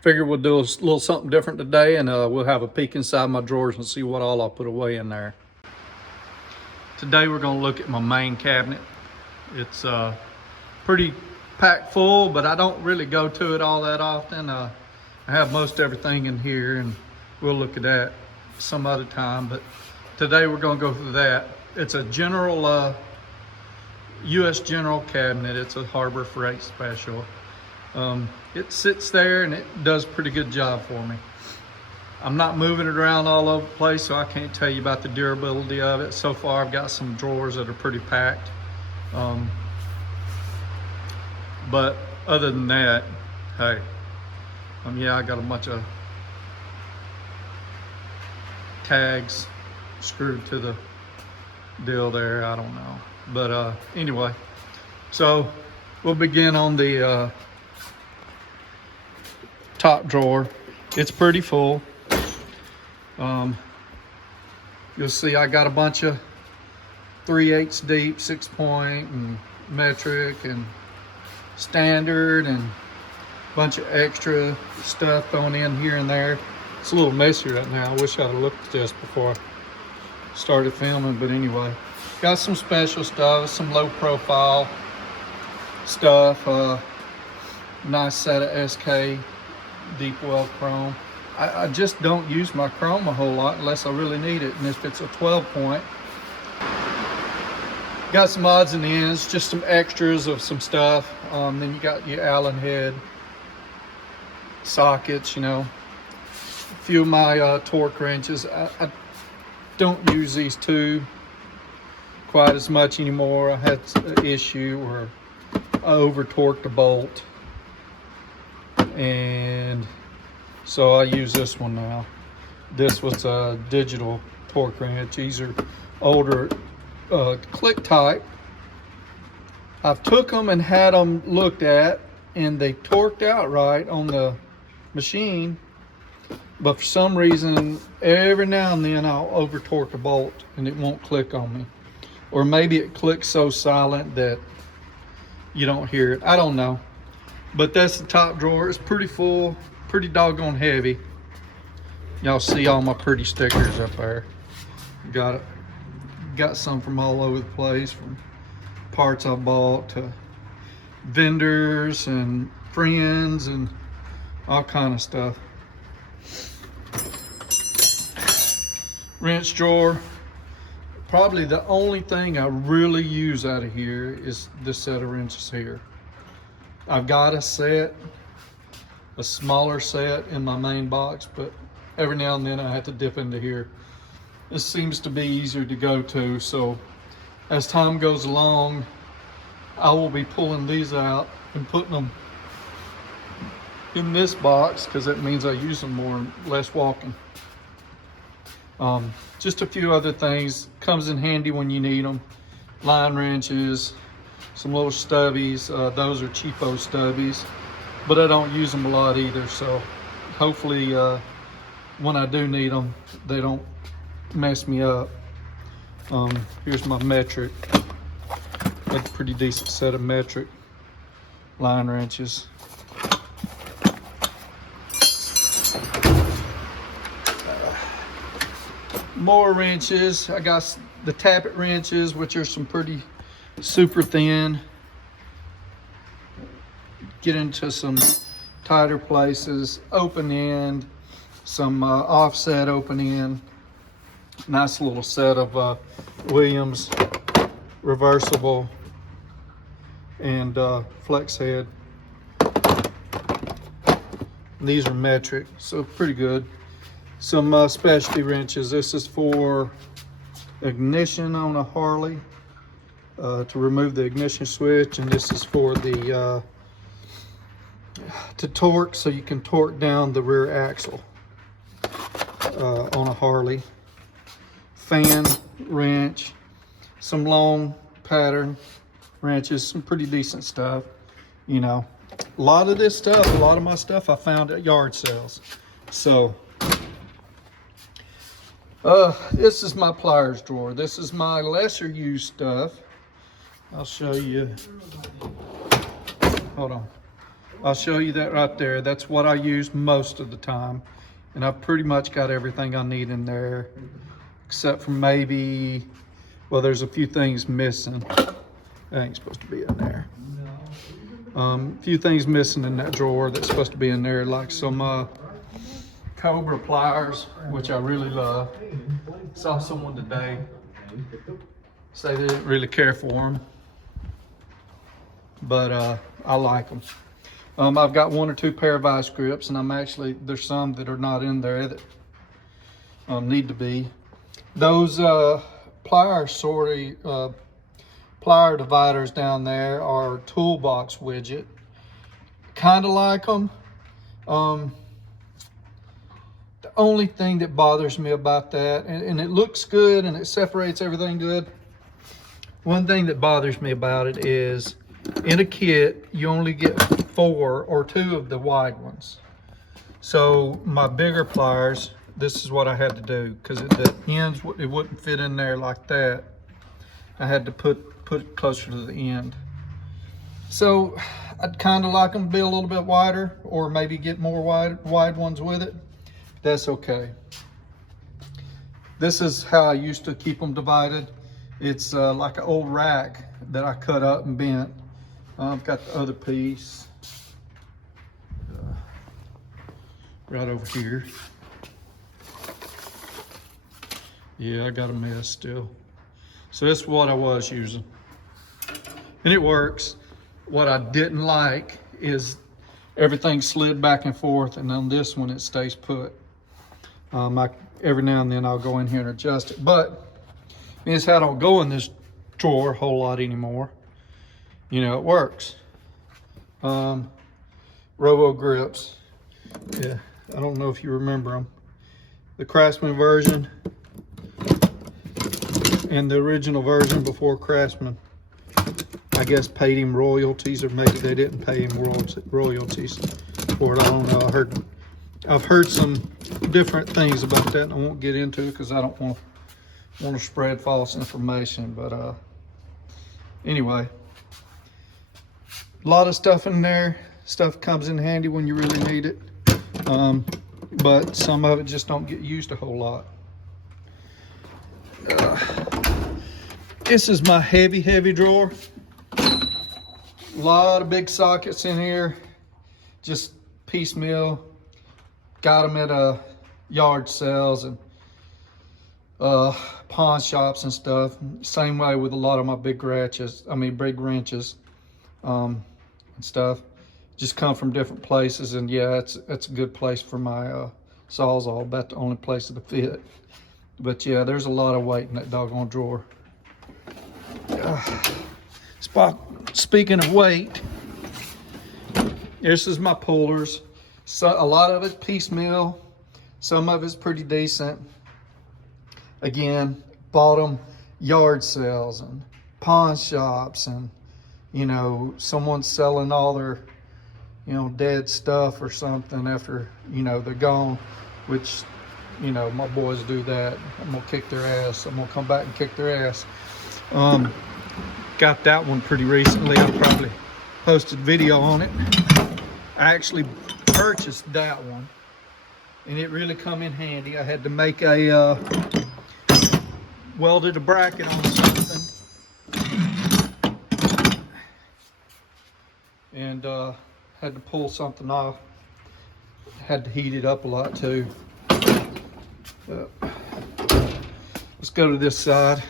Figure we'll do a little something different today, and we'll have a peek inside my drawers and see what all I'll put away in there. Today we're going to look at my main cabinet. It's pretty packed full, but I don't really go to it all that often. I have most everything in here, and we'll look at that some other time, but today we're going to go through that. It's a general U.S. general cabinet. It's a Harbor Freight special. It sits there and it does a pretty good job for me. I'm not moving it around all over the place, so I can't tell you about the durability of it. So far I've got some drawers that are pretty packed, but other than that, hey, yeah, I got a bunch of tags screwed to the deal there. I don't know, but anyway, so we'll begin on the top drawer. It's pretty full. You'll see I got a bunch of 3/8 deep, 6-point, and metric, and standard, and a bunch of extra stuff thrown in here and there. It's a little messy right now. I wish I'd have looked at this before I started filming, but anyway, got some special stuff, some low profile stuff, nice set of SK deep well chrome. I just don't use my chrome a whole lot unless I really need it, and if it's a 12-point. Got some odds and ends, just some extras of some stuff. Then you got your Allen head sockets, you know, a few of my torque wrenches. I don't use these two quite as much anymore. I had an issue where I over torqued a bolt, and so I use this one now. This was a digital torque wrench. These are older click type. I've took them and had them looked at, and they torqued out right on the machine, but for some reason every now and then I'll over torque a bolt and it won't click on me, or maybe it clicks so silent that you don't hear it. I don't know, but that's the top drawer. It's pretty full, pretty doggone heavy. Y'all see all my pretty stickers up there. Got some from all over the place, from parts I bought to vendors and friends and all kind of stuff. Wrench drawer. Probably the only thing I really use out of here is this set of wrenches here. I've got a smaller set in my main box, but every now and then I have to dip into here. This seems to be easier to go to, so as time goes along, I will be pulling these out and putting them in this box, because that means I use them more and less walking. Just a few other things. Comes in handy when you need them. Line wrenches, some little stubbies. Those are cheapo stubbies, but I don't use them a lot either, so hopefully when I do need them, they don't mess me up. Here's my metric. That's a pretty decent set of metric line wrenches. More wrenches. I got the tappet wrenches, which are some pretty super thin. Get into some tighter places. Open end, some offset open end. Nice little set of Williams reversible and flex head. These are metric, so pretty good. Some specialty wrenches. This is for ignition on a Harley, to remove the ignition switch, and this is for the to torque, so you can torque down the rear axle on a Harley. Fan wrench, some long pattern wrenches, some pretty decent stuff. You know, a lot of this stuff, a lot of my stuff I found at yard sales. So this is my pliers drawer. This is my lesser used stuff. I'll show you. Hold on. I'll show you that right there. That's what I use most of the time. And I've pretty much got everything I need in there, except for maybe, well, there's a few things missing. That ain't supposed to be in there. A few things missing in that drawer that's supposed to be in there, like some Cobra pliers, which I really love. Saw someone today say they didn't really care for them, but I like them. I've got 1 or 2 pair of vice grips, and there's some that are not in there that need to be. Those plier dividers down there are toolbox widget. Kind of like them. The only thing that bothers me about that, and it looks good and it separates everything good. One thing that bothers me about it is in a kit, you only get 4 or 2 of the wide ones. So my bigger pliers, this is what I had to do, because the ends, it wouldn't fit in there like that. I had to put it closer to the end. So I'd kind of like them to be a little bit wider, or maybe get more wide ones with it. That's okay. This is how I used to keep them divided. It's like an old rack that I cut up and bent. I've got the other piece right over here. Yeah, I got a mess still. So that's what I was using. And it works. What I didn't like is everything slid back and forth, and on this one it stays put. Every now and then I'll go in here and adjust it, but it's how I don't go in this drawer a whole lot anymore. You know, it works. Robo grips. Yeah, I don't know if you remember them. The Craftsman version and the original version before Craftsman, I guess, paid him royalties, or maybe they didn't pay him royalties for it. I don't know. I've heard some different things about that, and I won't get into it because I don't want to spread false information. But anyway, a lot of stuff in there. Stuff comes in handy when you really need it, but some of it just don't get used a whole lot. This is my heavy drawer. A lot of big sockets in here, just piecemeal. Got them at yard sales and pawn shops and stuff. Same way with a lot of my big wrenches and stuff. Just come from different places, and yeah, it's a good place for my Sawzall. About the only place it'll fit. But yeah, there's a lot of weight in that doggone drawer. Speaking of weight, this is my pullers. So a lot of it's piecemeal, some of it's pretty decent. Again, bought them yard sales and pawn shops, and you know, someone's selling all their, you know, dead stuff or something after, you know, they're gone, which, you know, my boys do that. I'm gonna kick their ass. I'm gonna come back and kick their ass. Got that one pretty recently. I probably posted video on it. I actually purchased that one, and it really come in handy. I had to make a welded a bracket on something, and had to pull something off. Had to heat it up a lot too. Let's go to this side.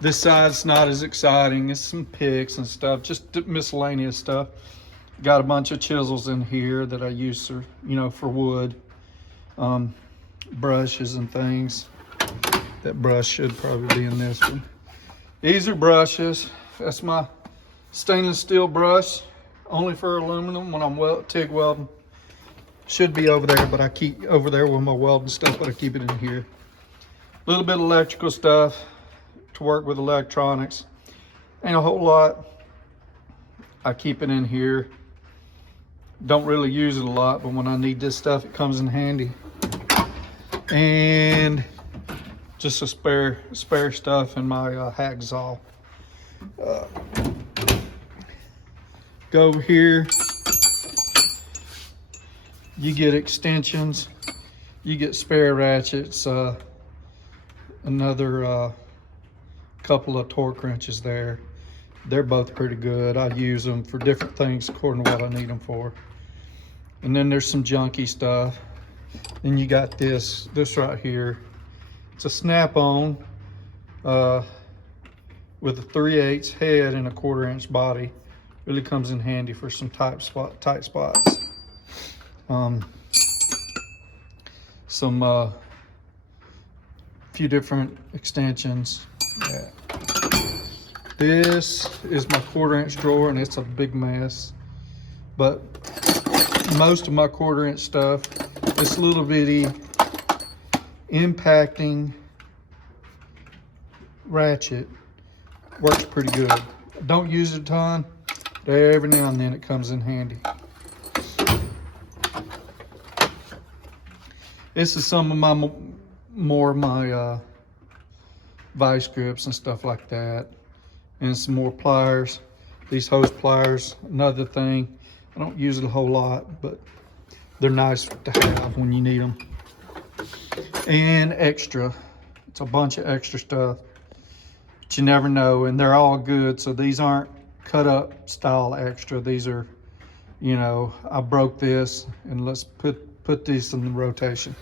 This side's not as exciting. It's some picks and stuff, just miscellaneous stuff. Got a bunch of chisels in here that I use for, you know, for wood. Brushes and things. That brush should probably be in this one. These are brushes. That's my stainless steel brush, only for aluminum when I'm TIG welding. Should be over there, but I keep over there with my welding stuff, but I keep it in here. A little bit of electrical stuff to work with electronics. Ain't a whole lot. I keep it in here. Don't really use it a lot, but when I need this stuff, it comes in handy. And just a spare stuff in my hacksaw. Go over here. You get extensions, you get spare ratchets, another couple of torque wrenches there. They're both pretty good. I use them for different things according to what I need them for. And then there's some junky stuff. Then you got this right here. It's a snap-on with a 3/8 head and a 1/4 inch body. Really comes in handy for some tight spots. Some few different extensions. Yeah. This is my 1/4 inch drawer, and it's a big mess. But most of my 1/4 inch stuff, this little bitty impacting ratchet works pretty good. I don't use it a ton, but every now and then it comes in handy. This is some of my my vice grips and stuff like that, and some more pliers. These hose pliers, another thing. I don't use it a whole lot, but they're nice to have when you need them. And extra, it's a bunch of extra stuff, but you never know, and they're all good. So these aren't cut up style extra. These are, you know, I broke this, and let's put these in the rotation.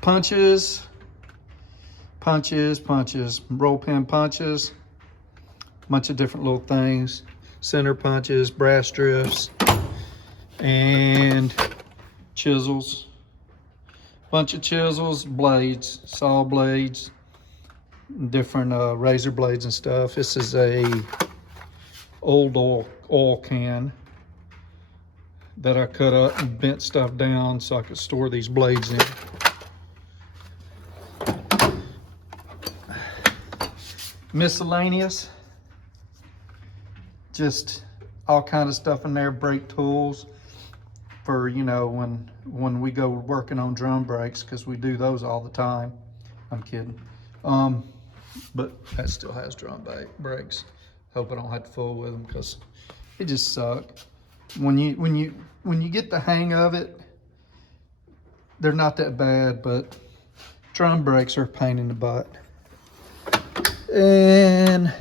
Punches, roll pin punches, bunch of different little things, center punches, brass drifts, and chisels. Bunch of chisels, blades, saw blades, different razor blades and stuff. This is a old oil can that I cut up and bent stuff down so I could store these blades in. Miscellaneous, just all kind of stuff in there. Brake tools for, you know, when we go working on drum brakes, because we do those all the time. I'm kidding. But that still has drum brakes. Hope I don't have to fool with them because it just suck. When you get the hang of it, they're not that bad, but drum brakes are a pain in the butt. And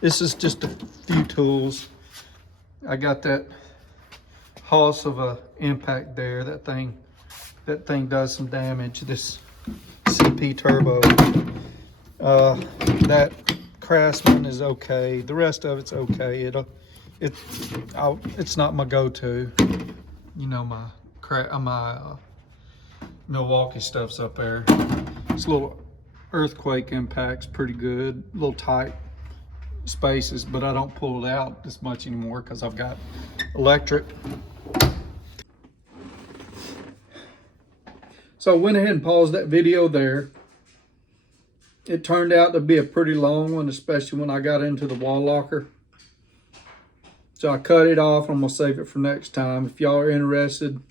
this is just a few tools. I got that hoss of a impact there. That thing does some damage. This CP turbo. That Craftsman is okay. The rest of it's okay. It's not my go-to. You know, my Milwaukee stuff's up there. It's a little earthquake impact's pretty good. A little tight spaces, but I don't pull it out this much anymore because I've got electric. So I went ahead and paused that video there. It turned out to be a pretty long one, especially when I got into the wall locker. So I cut it off. I'm gonna save it for next time. If y'all are interested,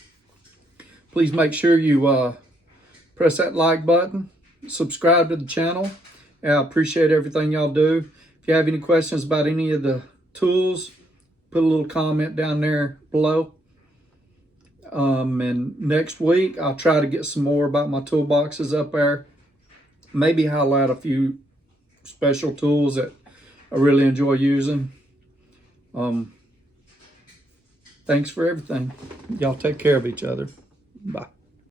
please make sure you press that like button, subscribe to the channel. I appreciate everything y'all do. If you have any questions about any of the tools, put a little comment down there below. And next week, I'll try to get some more about my toolboxes up there. Maybe highlight a few special tools that I really enjoy using. Thanks for everything. Y'all take care of each other. Bye.